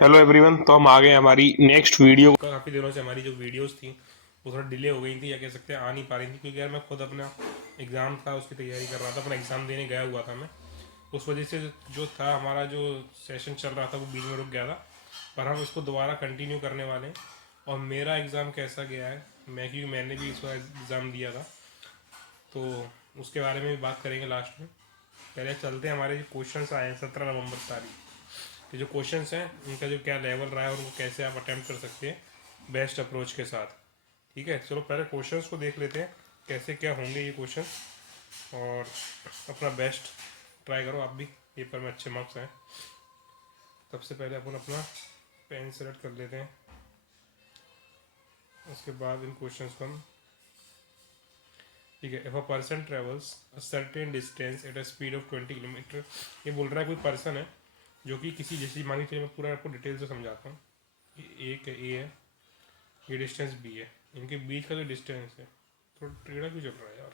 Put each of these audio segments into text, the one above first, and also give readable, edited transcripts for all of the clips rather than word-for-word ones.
Hello everyone. तो हम आ गए हमारी नेक्स्ट वीडियो। काफ़ी दिनों से हमारी जो वीडियोस थी वो थोड़ा डिले हो गई थी, या कह सकते हैं आ नहीं पा रही थी, क्योंकि यार मैं खुद अपना एग्ज़ाम था उसकी तैयारी कर रहा था, अपना एग्ज़ाम देने गया हुआ था मैं। उस वजह से जो था हमारा जो सेशन चल रहा था वो बीच में रुक गया था, पर हम इसको दोबारा कंटिन्यू करने वाले हैं। और मेरा एग्ज़ाम कैसा गया है, क्योंकि मैंने भी इस बार एग्ज़ाम दिया था, तो उसके बारे में भी बात करेंगे लास्ट में। पहले चलते हैं, हमारे जो क्वेश्चंस आए हैं 17 नवंबर तारीख के, जो क्वेश्चंस हैं उनका जो क्या लेवल रहा है और उनको कैसे आप अटेम्प्ट कर सकते हैं बेस्ट अप्रोच के साथ। ठीक है, चलो पहले क्वेश्चंस को देख लेते हैं कैसे क्या होंगे ये क्वेश्चन, और अपना बेस्ट ट्राई करो आप भी, पेपर में अच्छे मार्क्स आए। सबसे पहले अपन अपना पेन सेलेक्ट कर लेते हैं, उसके बाद इन क्वेश्चंस को हम, ठीक है। If a person travels a certain distance at a speed of 20 kilometre, ये बोल रहा है कोई पर्सन है जो कि किसी, जैसी मानी चलिए मैं पूरा आपको डिटेल से समझाता हूँ। ये एक ए है, ये डिस्टेंस बी है, इनके बीच का जो डिस्टेंस है, थोड़ा टेढ़ा क्यों चल रहा है यार,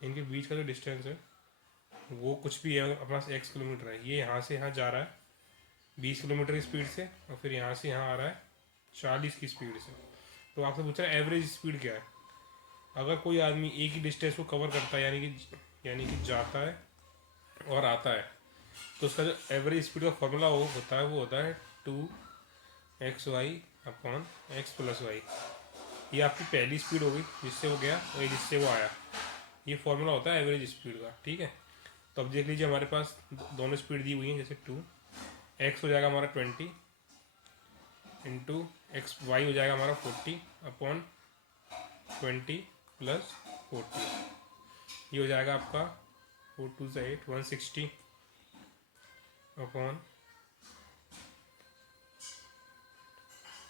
इनके बीच का जो डिस्टेंस है वो कुछ भी है, अपना एक्स किलोमीटर है। ये यहाँ से यहाँ जा रहा है 20 किलोमीटर की स्पीड से, और फिर यहाँ से यहाँ आ रहा है 40 की स्पीड से। तो आपसे पूछ रहा है एवरेज स्पीड क्या है। अगर कोई आदमी एक ही डिस्टेंस को कवर करता है, यानी कि जाता है और आता है, तो उसका जो एवरेज स्पीड का फॉर्मूला वो होता है, वो होता है 2xy/x+y। ये आपकी पहली स्पीड हो गई जिससे वो गया, और ये जिससे वो आया। ये फॉर्मूला होता है एवरेज स्पीड का, ठीक है। तो अब देख लीजिए, हमारे पास दोनों स्पीड दी हुई हैं। जैसे 2x हो जाएगा हमारा 20 इंटू एक्स, वाई हो जाएगा हमारा 40/20 + 40। ये हो जाएगा आपका 4 2 8 160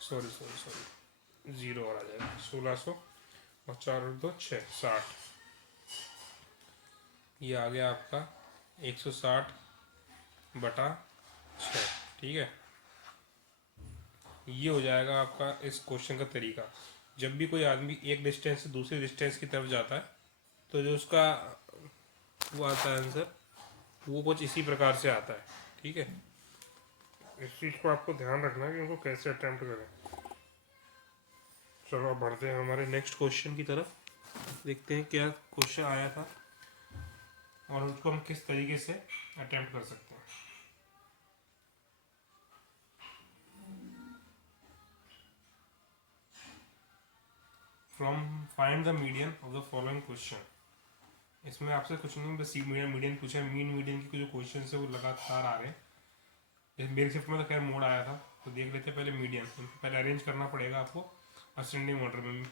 सॉरी ज़ीरो और आ जाएगा 1600, और 4 और 2 6 60। ये आ गया आपका 160/6, ठीक है। ये हो जाएगा आपका इस क्वेश्चन का तरीका। जब भी कोई आदमी एक डिस्टेंस से दूसरे डिस्टेंस की तरफ जाता है, तो जो उसका वो आता है आंसर, वो कुछ इसी प्रकार से आता है, ठीक है। इस चीज़ को आपको ध्यान रखना है कि उनको कैसे अटेम्प्ट करें। चलो अब बढ़ते हैं हमारे नेक्स्ट क्वेश्चन की तरफ, देखते हैं क्या क्वेश्चन आया था और उसको हम किस तरीके से अटेम्प्ट कर सकते हैं। From find the median of the following question. इसमें आपसे कुछ नहीं, बस मीडियन पूछा है। मीडियन की जो क्वेश्चन है वो लगातार आ रहे हैं। मेरे शिफ्ट में तो खैर मोड आया था, तो देख लेते हैं पहले मीडियन। इनको पहले अरेंज करना पड़ेगा आपको असेंडिंग ऑर्डर में।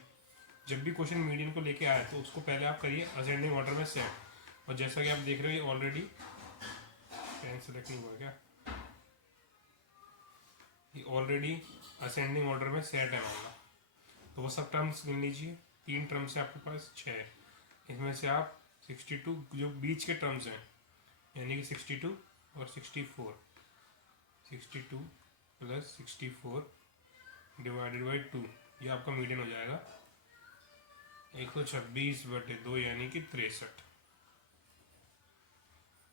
जब भी क्वेश्चन मीडियन को लेके आए तो उसको पहले आप करिए असेंडिंग ऑर्डर में सेट। और जैसा कि आप देख रहे हो ऑलरेडी पेन सेलेक्ट नहीं हुआ क्या, ये ऑलरेडी असेंडिंग ऑर्डर में सेट है हमारा। तो वो सब टर्म्स गिन लीजिए। 3 टर्म्स है आपके पास, 6। इसमें से आप 62 जो बीच के टर्म्स हैं, यानी कि 62 और 64, 62 + 64 / 2, ये आपका मीडियन हो जाएगा 126/2, यानी कि 63।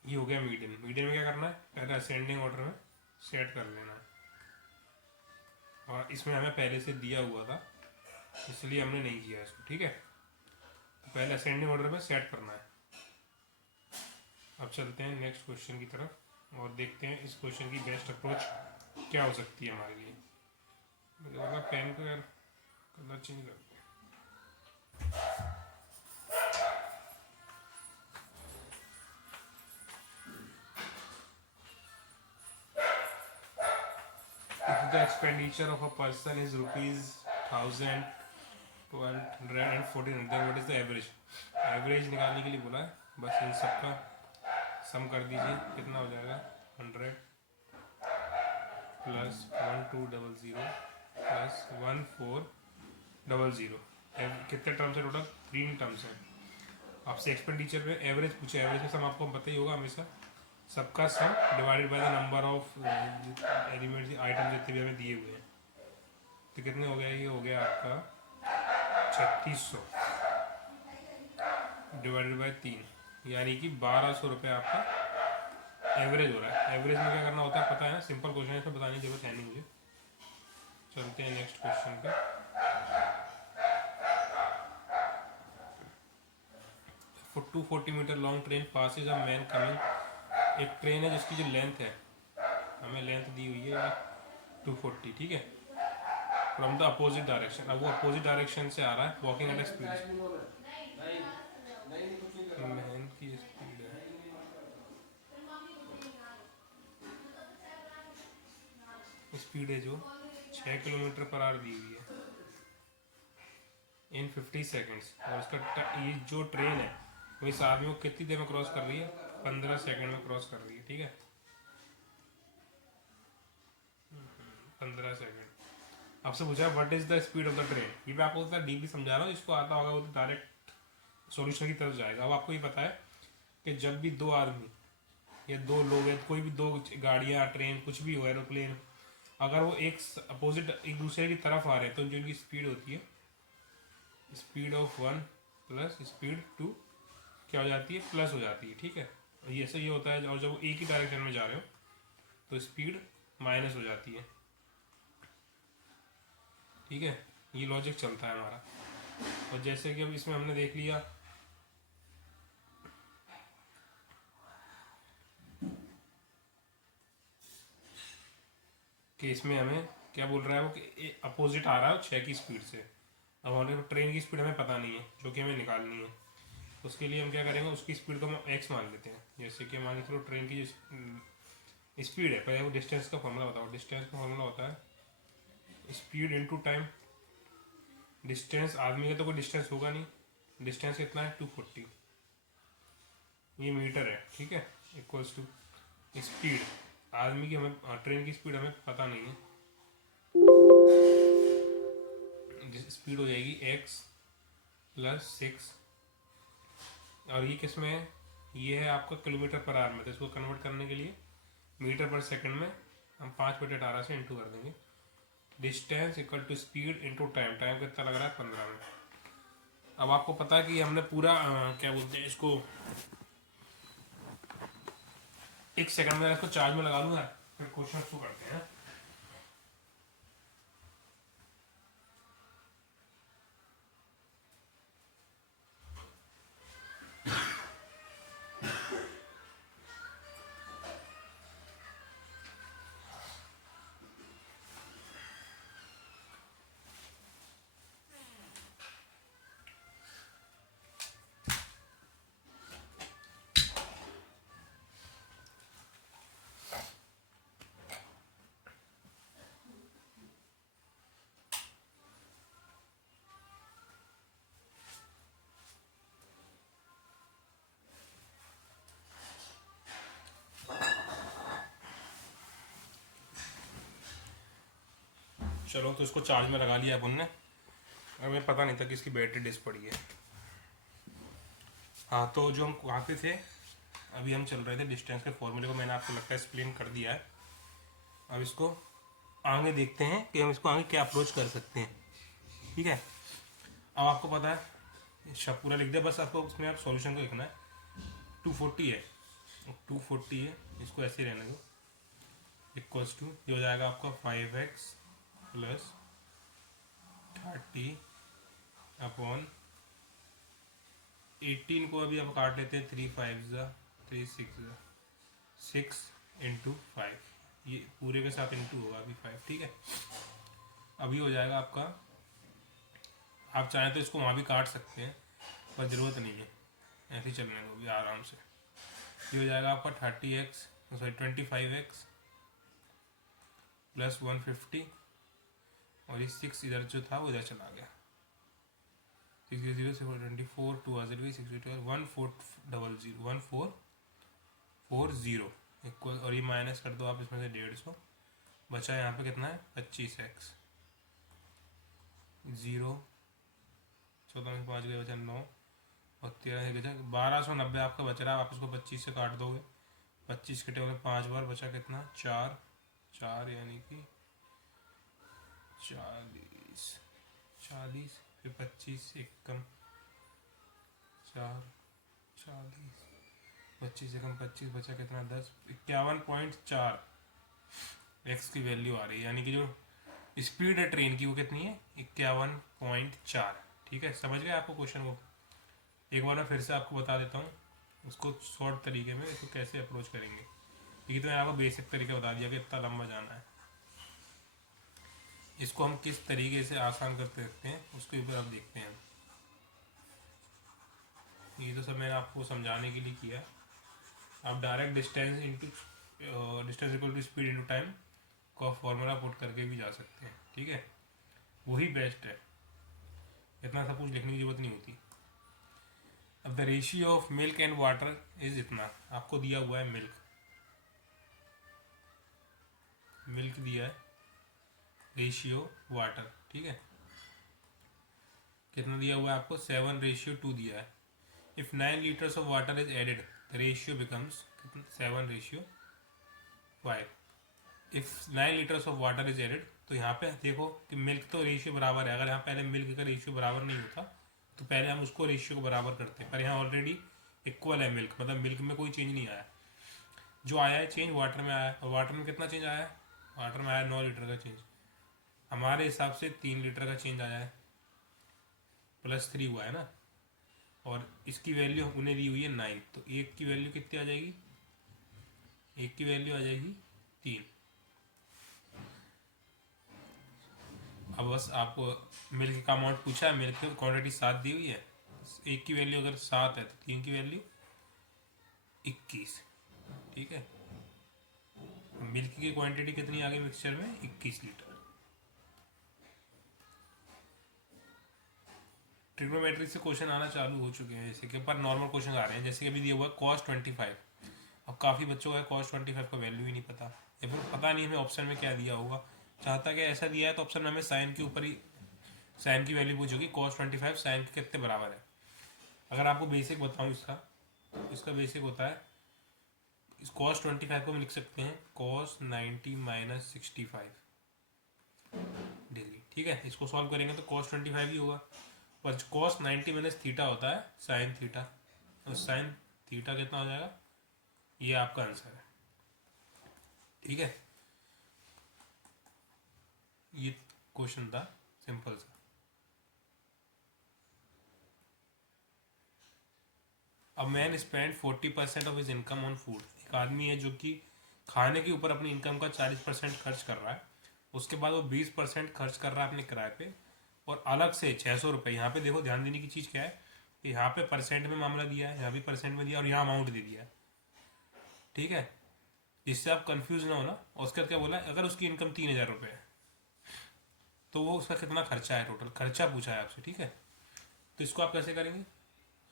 ये हो गया मीडियन। मीडियन में क्या करना है, पहले असेंडिंग ऑर्डर में सेट कर लेना है। और इसमें हमें पहले से दिया हुआ था, इसलिए हमने नहीं किया इसको, ठीक है। तो पहले असेंडिंग ऑर्डर में सेट करना है। अब चलते हैं नेक्स्ट क्वेश्चन की तरफ और देखते हैं इस क्वेश्चन की बेस्ट अप्रोच क्या हो सकती है हमारे लिए। मुझे लगा पेन को यार कलर चेंज कर दिया। If the expenditure of a person is ₹1000, 1200 and 1400, then what is the average? Average निकालने के लिए बोला है, बस इन सबका सम कर दीजिए। कितना हो जाएगा, 100 + 1200 + 1400। कितने टर्म्स है टोटल, 3 टर्म्स है। आपसे एक्सपेंडिचर में एवरेज पूछे, एवरेज का सम आपको पता ही होगा हमेशा, सबका सम divided by the number of elements, item जितने भी हमें दिए हुए हैं। तो कितने हो गया, ये हो गया आपका 3600 डिवाइडेड बाय 3, यानी कि 1200 रुपये आपका एवरेज हो रहा है। एवरेज में क्या करना होता है पता है ना, सिंपल क्वेश्चन है, इसमें बताने की जरूरत है नहीं मुझे। चलते हैं नेक्स्ट क्वेश्चन पे। For 240 metre long train passes a man coming. एक ट्रेन है जिसकी जो लेंथ है, हमें लेंथ दी हुई है 240, ठीक है, फ्रॉम द अपोजिट डायरेक्शन। अब वो अपोजिट डायरेक्शन से आ रहा है वॉकिंग एट स्पीड, मैन की स्पीड है, स्पीड है जो 6 किलोमीटर पर आवर दी हुई है इन 50 सेकेंड्स। और उसका ये जो ट्रेन है वो इस आदमी को कितनी देर में क्रॉस कर रही है, 15 सेकेंड में क्रॉस कर रही है, ठीक है, 15 सेकेंड। आपसे पूछा what is the speed of the train, ये मैं आपको डीपली समझा रहा हूँ, जिसको आता होगा वो तो डायरेक्ट सॉल्यूशन की तरफ जाएगा। अब आपको ये पता है कि जब भी दो आदमी या दो लोग या कोई भी दो गाड़ियाँ, ट्रेन, कुछ भी हो, एरोप्लेन, अगर वो एक अपोजिट एक दूसरे की तरफ आ रहे हैं तो जो इनकी स्पीड होती है, speed of one plus speed two क्या हो जाती है, प्लस हो जाती है, ठीक है। ये ऐसे ये होता है, और जब वो एक ही डायरेक्शन में जा रहे हो तो स्पीड माइनस हो जाती है, ठीक है। ये लॉजिक चलता है हमारा। और जैसे कि अब इसमें हमने देख लिया कि इसमें हमें क्या बोल रहा है वो कि अपोजिट आ रहा है 6 की स्पीड से। अब हमारे ट्रेन की स्पीड हमें पता नहीं है जो कि हमें निकालनी है। उसके लिए हम क्या करेंगे, उसकी स्पीड को हम एक्स मान लेते हैं। जैसे कि मान के चलो ट्रेन की जो स्पीड है, पहले वो डिस्टेंस का फॉर्मूला बताओ। डिस्टेंस का फॉर्मूला होता है स्पीड इनटू टाइम। डिस्टेंस आदमी का तो कोई डिस्टेंस होगा नहीं, डिस्टेंस कितना है 240, ये मीटर है, ठीक है, इक्वल्स टू स्पीड आदमी की, हमें ट्रेन की स्पीड हमें पता नहीं है, स्पीड हो जाएगी एक्स प्लस 6। और ये किस में है, ये है आपका किलोमीटर पर आवर में, तो इसको कन्वर्ट करने के लिए मीटर पर सेकंड में हम 5/18 से इंटू कर देंगे। Distance equal to speed into time, time कितना लग रहा है 15 में। अब आपको पता है कि हमने पूरा क्या बोलते हैं इसको, एक सेकंड में इसको चार्ज में लगा लूँगा, फिर क्वेश्चन शुरू करते हैं। चलो तो इसको चार्ज में लगा लिया अपन ने, हमें पता नहीं था कि इसकी बैटरी डिस पड़ी है। हाँ, तो जो हम वहाँ पे थे, अभी हम चल रहे थे डिस्टेंस के फॉर्मूले को, मैंने आपको लगता है एक्सप्लेन कर दिया है। अब इसको आगे देखते हैं कि हम इसको आगे क्या अप्रोच कर सकते हैं, ठीक है। अब आपको पता है शब्द पूरा लिख दिया, बस आपको उसमें आप सॉल्यूशन को लिखना है। 240 है, 240 है, इसको ऐसे ही रहने दो, इक्वल्स टू ये हो जाएगा आपका 5x प्लस 30 अपॉन 18 को अभी आप काट लेते हैं, 3 5 3 6 इंटू 5, ये पूरे के साथ इंटू होगा अभी 5, ठीक है। अभी हो जाएगा आपका, आप चाहें तो इसको वहाँ भी काट सकते हैं पर ज़रूरत नहीं है, ऐसे ही चलने दो भी आराम से। ये हो जाएगा आपका 30x सॉरी 25x प्लस 150, और ये 6 इधर जो था वो इधर चला गया, 6 0 से 24 2 0 6 1400 1440 इक्वल, और ये माइनस कर दो आप इसमें से 150, बचा यहाँ पे कितना है 25x, 0 14 में 5 गए बचा 9 और 13 से बचा 1290 आपका बच रहा है। आप इसको 25 से काट दोगे, 25 के टेबल 5 बार बचा कितना 4 4, यानी कि 40 40, फिर 25 एक कम 4 40 25 सेकंड 25 बचा कितना 10 51.4 एक्स की वैल्यू आ रही है, यानी कि जो स्पीड है ट्रेन की वो कितनी है 51.4। ठीक है, समझ गए आपको क्वेश्चन को? एक बार मैं फिर से आपको बता देता हूँ उसको शॉर्ट तरीके में इसको कैसे अप्रोच करेंगे, क्योंकि तो मैंने आपको बेसिक तरीका बता दिया कि इतना लंबा जाना है। इसको हम किस तरीके से आसान कर सकते हैं उसके ऊपर अब देखते हैं। ये तो सब मैंने आपको समझाने के लिए किया। आप direct distance equal to speed into time का फॉर्मूला पुट करके भी जा सकते हैं। ठीक है, वही बेस्ट है, इतना सब कुछ लिखने की जरूरत नहीं होती। अब the ratio of milk and water is इतना, आपको दिया हुआ है मिल्क दिया है, रेशियो वाटर। ठीक है, कितना दिया हुआ है आपको 7:2 दिया है। If 9 litres of water is added the ratio becomes 7:5। If 9 litres of water is added, तो यहाँ पे देखो कि मिल्क तो रेशियो बराबर है। अगर यहाँ पहले मिल्क का रेशियो बराबर नहीं होता तो पहले हम उसको रेशियो को बराबर करते हैं, पर यहाँ ऑलरेडी इक्वल है मिल्क, मतलब मिल्क में कोई चेंज नहीं आया। जो आया है चेंज वाटर में आया है, और वाटर में कितना चेंज आया है? वाटर में आया 9 लीटर का चेंज, हमारे हिसाब से 3 लीटर का चेंज आया है, +3 हुआ है ना। और इसकी वैल्यू उन्हें दी हुई है 9, तो एक की वैल्यू कितनी आ जाएगी? एक की वैल्यू आ जाएगी 3। अब बस आपको मिल्क का अमाउंट पूछा है, मिल्क की क्वांटिटी 7 दी हुई है, एक की वैल्यू अगर 7 है तो 3 की वैल्यू 21। ठीक है, मिल्क की क्वांटिटी कितनी आ गई मिक्सचर में? 21 लीटर। ट्रिग्नोमेट्री से क्वेश्चन आना चालू हो चुके हैं, जैसे कि पर नॉर्मल क्वेश्चन आ रहे हैं, जैसे कि अभी दिया हुआ है cos 25। अब काफ़ी बच्चों का cos 25 का वैल्यू ही नहीं पता, या फिर पता नहीं हमें ऑप्शन में क्या दिया होगा। चाहता कि ऐसा दिया है तो ऑप्शन में हमें साइन के ऊपर ही साइन की वैल्यू पूछोगी, cos 25 साइन के कितने बराबर है। अगर आपको बेसिक बताऊँ इसका, तो इसका बेसिक होता है, इस cos 25 को हम लिख सकते हैं cos 90 - 65 डिग्री। ठीक है, इसको सॉल्व करेंगे तो cos 25 ही होगा, पर cos 90 - थीटा होता है साइन थीटा, और साइन थीटा कितना हो जाएगा? ये आपका आंसर है। ठीक है, ये क्वेश्चन था सिंपल सा। अब man spend 40% of his income on food. एक आदमी है जो कि खाने के ऊपर अपनी इनकम का 40% खर्च कर रहा है, उसके बाद वो 20% खर्च कर रहा है अपने किराए पे, और अलग से 600 रुपये। यहाँ पे देखो ध्यान देने की चीज़ क्या है कि यहाँ पे परसेंट में मामला दिया है, यहाँ भी परसेंट में दिया, और यहाँ अमाउंट दे दिया है। ठीक है, जिससे आप कंफ्यूज ना हो ना। और उसके बाद क्या बोला, अगर उसकी इनकम 3,000 रुपये है तो वो उसका कितना खर्चा है, टोटल खर्चा पूछा है आपसे। ठीक है, तो इसको आप कैसे करेंगे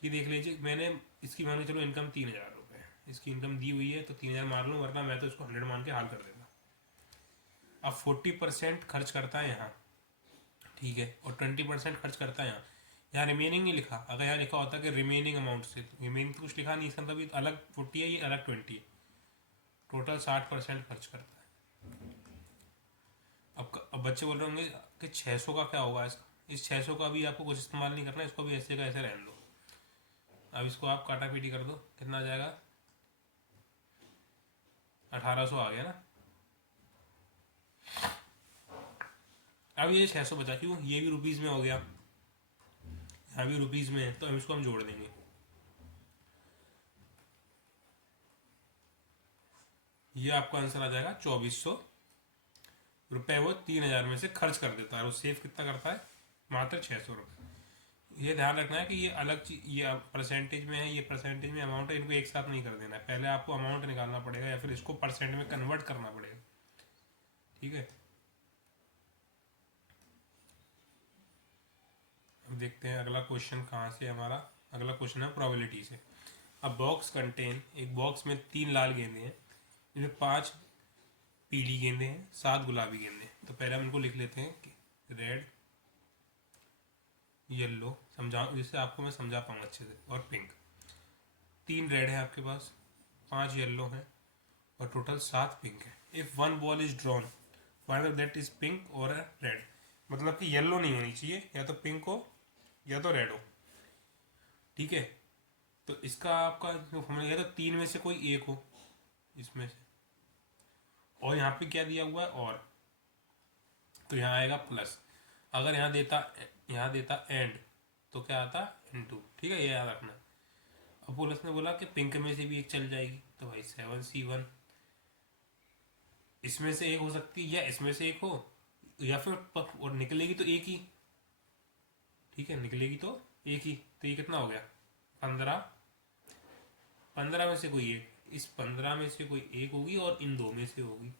ये देख लीजिए। मैंने इसकी मान के चलो इनकम 3,000 रुपये है, इसकी इनकम दी हुई है तो 3,000 मार लूँ, वरना मैं तो इसको 100 मान के हाल कर देता। अब 40% खर्च करता है यहाँ, ठीक है, और 20% खर्च करता है यहाँ। यहाँ रिमेनिंग नहीं लिखा, अगर यहाँ लिखा होता कि रिमेनिंग अमाउंट से, रिमेनिंग तो कुछ लिखा नहीं, इसका मतलब अलग 40 है, ये अलग 20 है, टोटल 60% खर्च करता है। अब बच्चे बोल रहे होंगे कि 600 का क्या होगा इसका? इस 600 का भी आपको कुछ इस्तेमाल नहीं करना, इसको भी ऐसे का ऐसे रहने दो। अब इसको आप काटा पीटी कर दो, कितना आ जाएगा? 1800 आ गया ना। अब ये 600 बचा, क्यों? ये भी रुपीज़ में हो गया, यहाँ भी रुपीज़ में है, तो हम इसको हम जोड़ देंगे। ये आपका आंसर आ जाएगा 2400 रुपये। वो 3,000 में से खर्च कर देता है, वो सेव कितना करता है? मात्र 600 रुपये। ये ध्यान रखना है कि ये अलग चीज, ये परसेंटेज में है, ये परसेंटेज में अमाउंट है, इनको एक साथ नहीं कर देना है। पहले आपको अमाउंट निकालना पड़ेगा या फिर इसको परसेंट में कन्वर्ट करना पड़ेगा। ठीक है, अब देखते हैं अगला क्वेश्चन कहाँ से हमारा। अगला क्वेश्चन है प्रोबेबिलिटी से। अब बॉक्स कंटेन, एक बॉक्स में 3 लाल गेंदे हैं, जिसमें 5 पीली गेंदे हैं, 7 गुलाबी गेंदे हैं। तो पहले हम इनको लिख लेते हैं कि रेड, येलो, समझाऊँ जिससे आपको मैं समझा पाऊँ अच्छे से, और पिंक। 3 रेड है आपके पास, 5 येलो हैं, और टोटल 7 पिंक है। If one ball is drawn find that is pink और रेड, मतलब कि येलो नहीं होनी चाहिए, या तो पिंक हो या तो रेड हो। ठीक है, तो इसका आपका जो फॉर्मूला है तो 3 में से कोई एक हो इसमें से, और यहाँ पे क्या दिया हुआ है और, तो यहाँ आएगा प्लस। अगर यहाँ देता एंड तो क्या आता इनटू, ठीक है, ये याद रखना। अब पुलिस ने बोला कि पिंक में से भी एक चल जाएगी, तो भाई 7C1 इसमें से एक हो सकती है या इसमें से एक हो, या फिर और निकलेगी तो एक ही, ठीक है, निकलेगी तो एक ही। तो ये कितना हो गया 15, 15 में से कोई एक, इस 15 में से कोई एक होगी और इन दो में से होगी।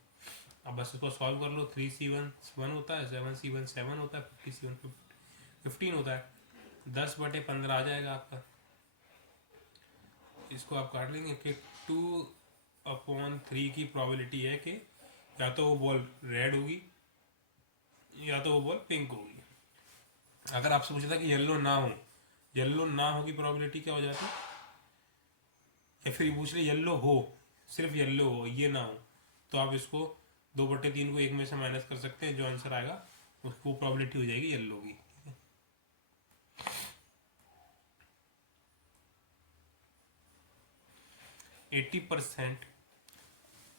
अब बस इसको सॉल्व कर लो। 3C1 1 होता है, 7C1 7 होता है, 50C1 15 होता है, 10/15 आ जाएगा आपका। इसको आप काट लेंगे कि 2/3 की प्रोबेबिलिटी है कि या तो वो बॉल रेड होगी या तो वो बॉल पिंक होगी। अगर आपसे पूछा था कि येलो ना हो की प्रोबेबिलिटी क्या हो जाती, या फिर पूछ ले येलो हो, सिर्फ येलो हो ये ना हो, तो आप इसको 2/3 को एक में से माइनस कर सकते हैं, जो आंसर आएगा उसको प्रोबेबिलिटी हो जाएगी येलो की। 80%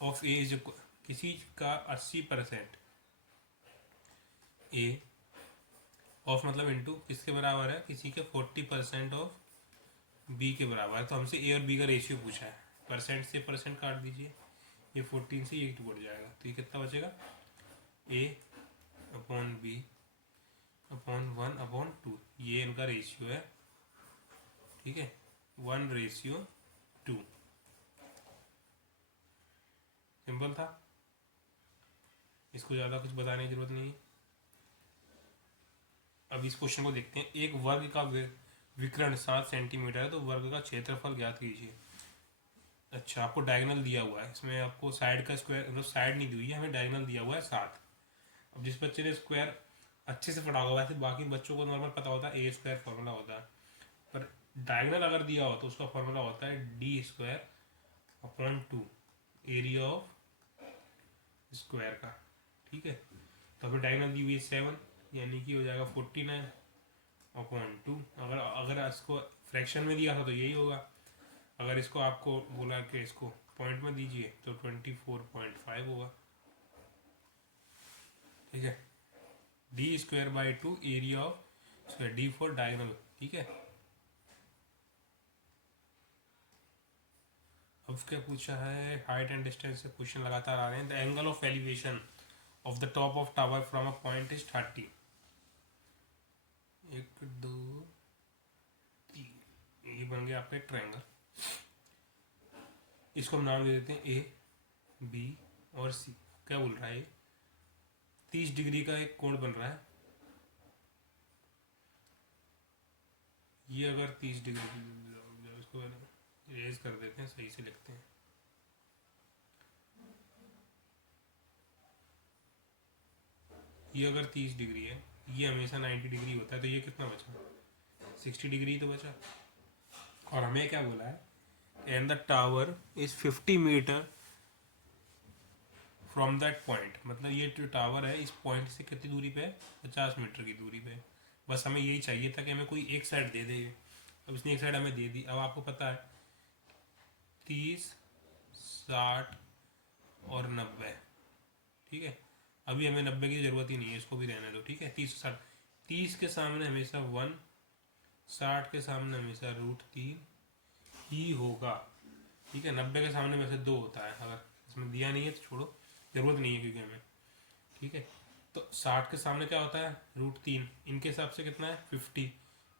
ऑफ ए इज, किसी का 80% ए ऑफ मतलब इनटू किसके बराबर है, किसी के 40% ऑफ बी के बराबर है। तो हमसे ए और बी का रेशियो पूछा है, परसेंट से परसेंट काट दीजिए, ये 14 से 8 बढ़ जाएगा, तो ये कितना बचेगा A/B/1/2, ये इनका रेशियो है, ठीक है, 1:2। सिंपल था, इसको ज़्यादा कुछ बताने की जरूरत नहीं है। अब इस क्वेश्चन को देखते हैं। एक वर्ग का विकर्ण 7 सेंटीमीटर है, तो वर्ग का क्षेत्रफल ज्ञात कीजिए। अच्छा, आपको डायगोनल दिया हुआ है, इसमें आपको साइड का स्क्वायर, मतलब साइड नहीं दी हुई है, हमें डायगोनल दिया हुआ है 7। अब जिस बच्चे ने स्क्वायर अच्छे से पढ़ा होगा, वैसे बाकी बच्चों को नॉर्मल पता होता है A² फॉर्मूला होता है, पर डायगोनल अगर दिया हो तो उसका फॉर्मूला होता है D²/2 एरिया ऑफ स्क्वायर का, ठीक है। तो हमें डायगोनल दी हुई है 7, यानी कि हो जाएगा 49/2। अगर इसको फ्रैक्शन में दिया था तो यही होगा, अगर इसको आपको बोला कि इसको पॉइंट में दीजिए तो 24.5 होगा, ठीक है। D²/2 area of square, D for diagonal, ठीक है। अब क्या पूछा है, हाइट एंड डिस्टेंस से क्वेश्चन लगातार आ रहे हैं। The angle of elevation of the top of tower from a point is 30। 1 2 3, ये बन गया आपका एक ट्रायंगल। इसको हम नाम दे देते हैं A, B और C। क्या बोल रहा है ये, 30 डिग्री का एक कोण बन रहा है। ये अगर 30 डिग्री, इसको इरेज कर देते हैं, सही से लिखते हैं। ये अगर 30 डिग्री है, ये हमेशा 90 डिग्री होता है, तो ये कितना बचा 60 डिग्री तो बचा। और हमें क्या बोला है, and the tower is 50 metre from that point, मतलब ये जो टावर है इस पॉइंट से कितनी दूरी पे है, 50 मीटर की दूरी पे। बस हमें यही चाहिए था कि हमें कोई एक साइड दे दे। अब इसने एक साइड हमें दे दी। अब आपको पता है 30, 60 और 90, ठीक है। अभी हमें 90 की ज़रूरत ही नहीं है, इसको भी रहने दो, ठीक है। 30 60, 30 के सामने हमेशा 1, 60 के सामने हमेशा √3 ही होगा, ठीक है। 90 के सामने में से 2 होता है, अगर इसमें दिया नहीं है तो छोड़ो, ज़रूरत नहीं है क्योंकि हमें, ठीक है। तो 60 के सामने क्या होता है √3, इनके हिसाब से कितना है 50,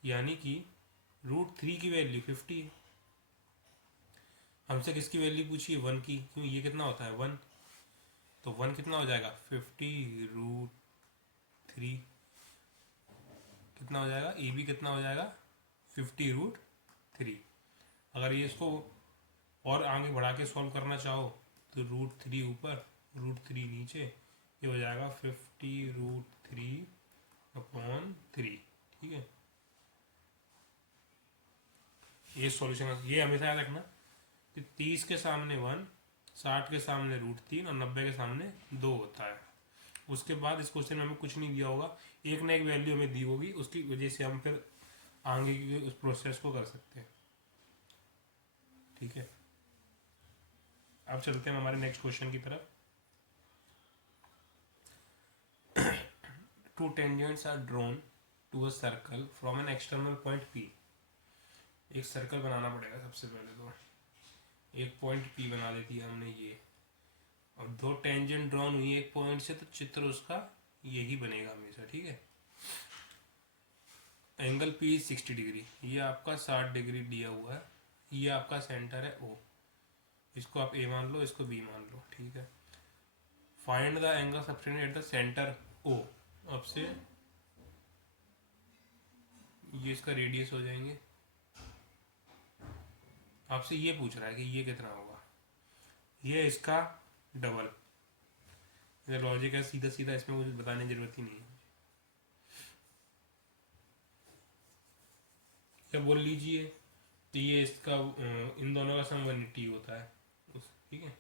यानी कि √3 की वैल्यू 50 है। हमसे किसकी वैल्यू पूछी है 1 की, क्यों ये कितना होता है 1, तो 1 कितना हो जाएगा 50√3, कितना हो जाएगा ए बी कितना हो जाएगा 50√3। अगर ये इसको और आगे बढ़ा के सॉल्व करना चाहो तो √3 ऊपर √3 नीचे, ये हो जाएगा 50√3/3, ठीक है। ये सॉल्यूशन, ये हमेशा याद रखना कि 30 के सामने 1, 60 के सामने √3 और 90 के सामने 2 होता है। उसके बाद इस क्वेश्चन में हमें कुछ नहीं दिया होगा, एक ना एक वैल्यू हमें दी होगी, उसकी वजह से हम फिर आगे की उस प्रोसेस को कर सकते हैं। ठीक है, अब चलते हैं हमारे नेक्स्ट क्वेश्चन की तरफ। Two tangents are drawn to a circle from an external point P. एक सर्कल बनाना पड़ेगा सबसे पहले, तो एक पॉइंट पी बना देती है हमने ये, और दो टेंजेंट ड्रॉन हुई एक पॉइंट से, तो चित्र उसका यही बनेगा हमेशा। ठीक है, एंगल पी 60 डिग्री, ये आपका 60 डिग्री दिया हुआ है, ये आपका सेंटर है ओ, इसको आप ए मान लो, इसको बी मान लो। ठीक है, find the angle subtended at the centre O. अब से ये इसका रेडियस हो जाएंगे। आपसे ये पूछ रहा है कि ये कितना होगा, ये इसका डबल। ये लॉजिक है सीधा सीधा, इसमें मुझे बताने की जरूरत ही नहीं है। क्या बोल लीजिए, तो ये इसका इन दोनों का सम 180 होता है। ठीक है,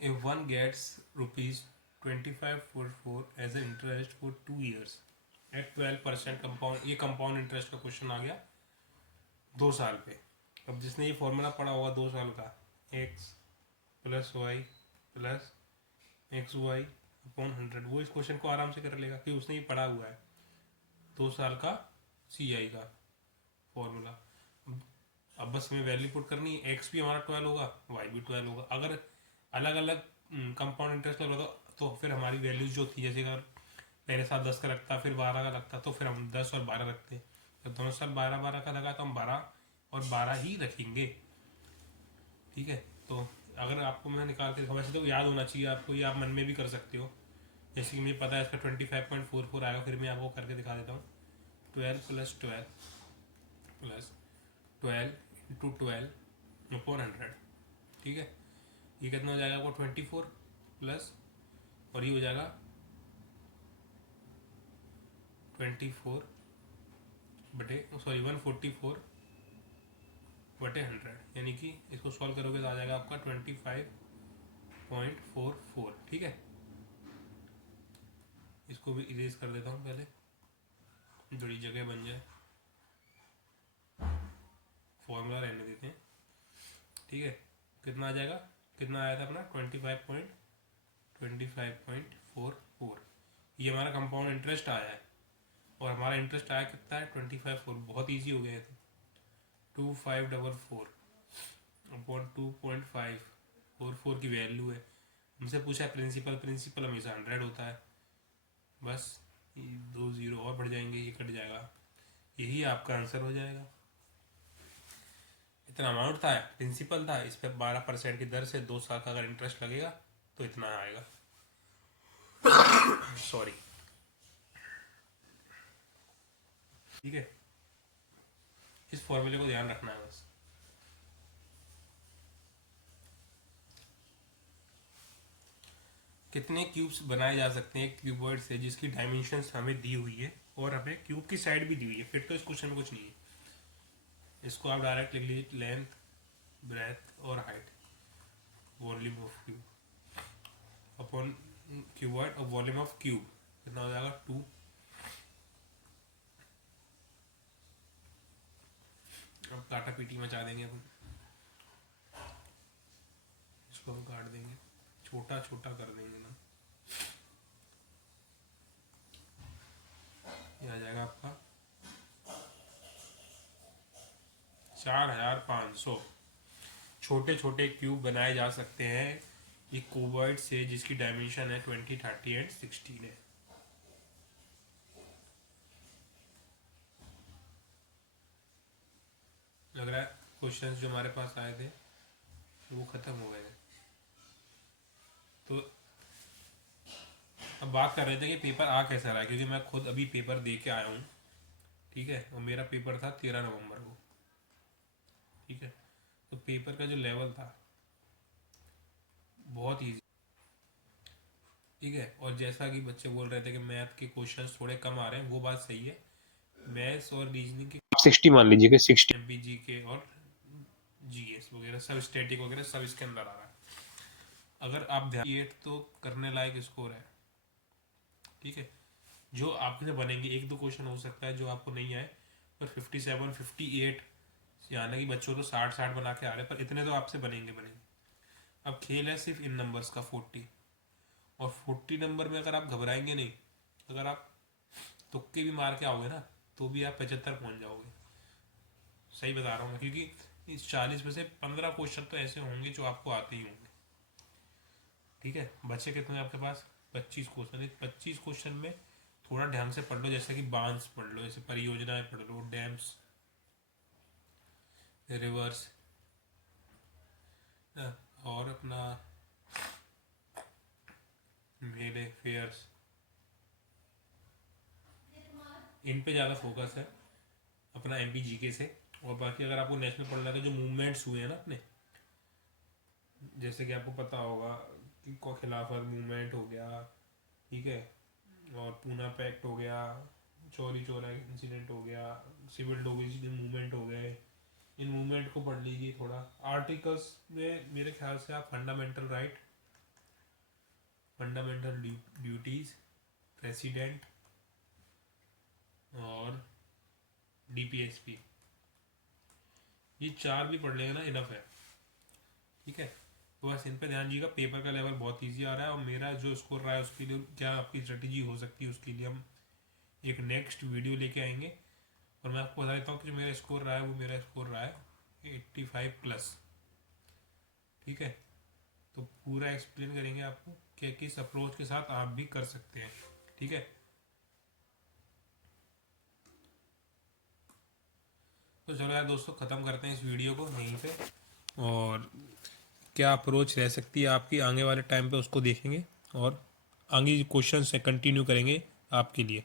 if one gets rupees 2544 as an interest for 2 years at 12% compound, ये कंपाउंड इंटरेस्ट का क्वेश्चन आ गया 2 साल पे। अब जिसने ये फॉर्मूला पढ़ा होगा 2 साल का, x plus y plus x y upon 100, वो इस क्वेश्चन को आराम से कर लेगा कि उसने ये पढ़ा हुआ है 2 साल का सी आई का फॉर्मूला। अब बस हमें वैल्यू पुट करनी है, एक्स भी हमारा 12 होगा, वाई भी 12 होगा। अगर अलग अलग कंपाउंड इंटरेस्ट लग रहा था तो फिर हमारी वैल्यूज जो थी, जैसे अगर पहले साल 10 का लगता, फिर 12 का लगता, तो फिर हम 10 और 12 रखते। जब दोनों साल 12-12 का लगा तो हम 12 और 12 ही रखेंगे। ठीक है, तो अगर आपको मैं निकाल के दिखाऊँ, वैसे तो याद होना चाहिए आपको, ये आप मन में भी कर सकते हो। जैसे कि मुझे पता है इसका 25.44 आएगा, फिर मैं आपको करके दिखा देता हूँ। 12 + 12 + 12 × 12/100। ठीक है, ये कितना हो जाएगा आपको 24 प्लस, और ये हो जाएगा 24 बटे 144/100, यानी कि इसको सॉल्व करोगे तो आ जाएगा आपका 25.44। ठीक है, इसको भी इरेज कर देता हूँ पहले, थोड़ी जगह बन जाए, फॉर्मूला रहने देते हैं। ठीक है, कितना आ जाएगा, कितना आया था अपना 25.44, ये हमारा कंपाउंड इंटरेस्ट आया है। और हमारा इंटरेस्ट आया कितना है 25.4, बहुत ईजी हो गया था। 2544 अपॉन 2.544 की वैल्यू है। हमसे पूछा है प्रिंसिपल, प्रिंसिपल हमेशा 100 होता है, बस 2 0 और बढ़ जाएंगे, ये कट जाएगा, यही आपका आंसर हो जाएगा। इतना अमाउंट था, प्रिंसिपल था, इस पर 12% की दर से 2 साल का अगर इंटरेस्ट लगेगा तो इतना आएगा। सॉरी। ठीक है, इस फॉर्मूले को ध्यान रखना है बस। कितने क्यूब्स बनाए जा सकते हैं एक क्यूबॉइड से जिसकी डायमेंशंस हमें दी हुई है और हमें क्यूब की साइड भी दी हुई है, फिर तो इस क्वेश्चन में कुछ नहीं है। इसको आप डायरेक्ट लिख लीजिए, लेंथ ब्रेथ और height, volume of cube upon cuboid और वॉल्यूम ऑफ क्यूब कितना हो जाएगा 2। अब काटा पीटी मचा देंगे अपन, इसको हम काट देंगे, छोटा छोटा कर देंगे ना, ये आ जाएगा आपका 4500। छोटे छोटे क्यूब बनाए जा सकते हैं ये क्यूबॉइड से जिसकी डायमेंशन है 20, 30 एंड 16 है। लग रहा है क्वेश्चंस जो हमारे पास आए थे वो खत्म हो गए हैं। तो अब बात कर रहे थे कि पेपर आ कैसा रहा है, क्योंकि मैं खुद अभी पेपर दे के आया हूँ। ठीक है, और मेरा पेपर था 13 नवंबर को। ठीक है, तो पेपर का जो लेवल था बहुत ईजी। ठीक है, और जैसा कि बच्चे बोल रहे थे कि मैथ के क्वेश्चंस थोड़े कम आ रहे हैं, वो बात सही है। मैथ्स और रीजनिंग के 60 मान लीजिए कि 60 एमपीजी के और जीएस वगैरह सब, स्टैटिक वगैरह सब इसके अंदर आ रहा है। अगर आप ध्यान 8 तो करने लायक स्कोर है। ठीक है, जो आपके से बनेंगे, एक दो क्वेश्चन हो सकता है जो आपको नहीं आए, पर 57, 58 यानी कि बच्चों तो 60 बना के आ रहे हैं, पर इतने तो आपसे बनेंगे बनेंगे। अब खेल है सिर्फ इन नंबर्स का 40, और 40 नंबर में अगर आप घबराएंगे नहीं, अगर आप तुक्के भी मार के आओगे ना तो भी आप 75 पहुंच जाओगे। सही बता रहा हूँ मैं, क्योंकि इस 40 में से 15 क्वेश्चन तो ऐसे होंगे जो आपको आते ही होंगे। ठीक है, बचे कितने आपके पास? 25 क्वेश्चन। 25 क्वेश्चन में थोड़ा ध्यान से पढ़ लो, जैसे कि बांस पढ़ लो, जैसे परियोजनाएं पढ़ लो, डैम्स, रिवर्स, और अपना मेले फेयर्स, इन पे ज़्यादा फोकस है अपना एमपी जीके से। और बाकी अगर आपको नेशनल पढ़ना है तो जो मूवमेंट्स हुए हैं ना अपने, जैसे कि आपको पता होगा कि को खिलाफत मूवमेंट हो गया, ठीक है, और पूना पैक्ट हो गया, चौरी चौरा इंसिडेंट हो गया, सिविल डिसोबीडियंस मूवमेंट हो गए, इन मूवमेंट को पढ़ लीजिए थोड़ा। आर्टिकल्स में मेरे ख्याल से आप fundamental right, fundamental duties, president और डीपीएसपी, ये 4 भी पढ़ लेंगे ना, इनफ है। ठीक है, तो बस इन पे ध्यान दीजिएगा। पेपर का लेवल बहुत इजी आ रहा है, और मेरा जो स्कोर रहा है उसके लिए क्या आपकी स्ट्रेटेजी हो सकती है, उसके लिए हम एक नेक्स्ट वीडियो लेके आएंगे। और मैं आपको बता देता हूँ कि जो मेरा स्कोर रहा है वो मेरा स्कोर रहा है 85+। ठीक है, तो पूरा एक्सप्लेन करेंगे आपको कि किस अप्रोच के साथ आप भी कर सकते हैं। ठीक है, तो चलो यार दोस्तों, ख़त्म करते हैं इस वीडियो को यहीं पे, और क्या अप्रोच रह सकती है आपकी आगे वाले टाइम पे उसको देखेंगे, और आगे क्वेश्चन से कंटिन्यू करेंगे आपके लिए।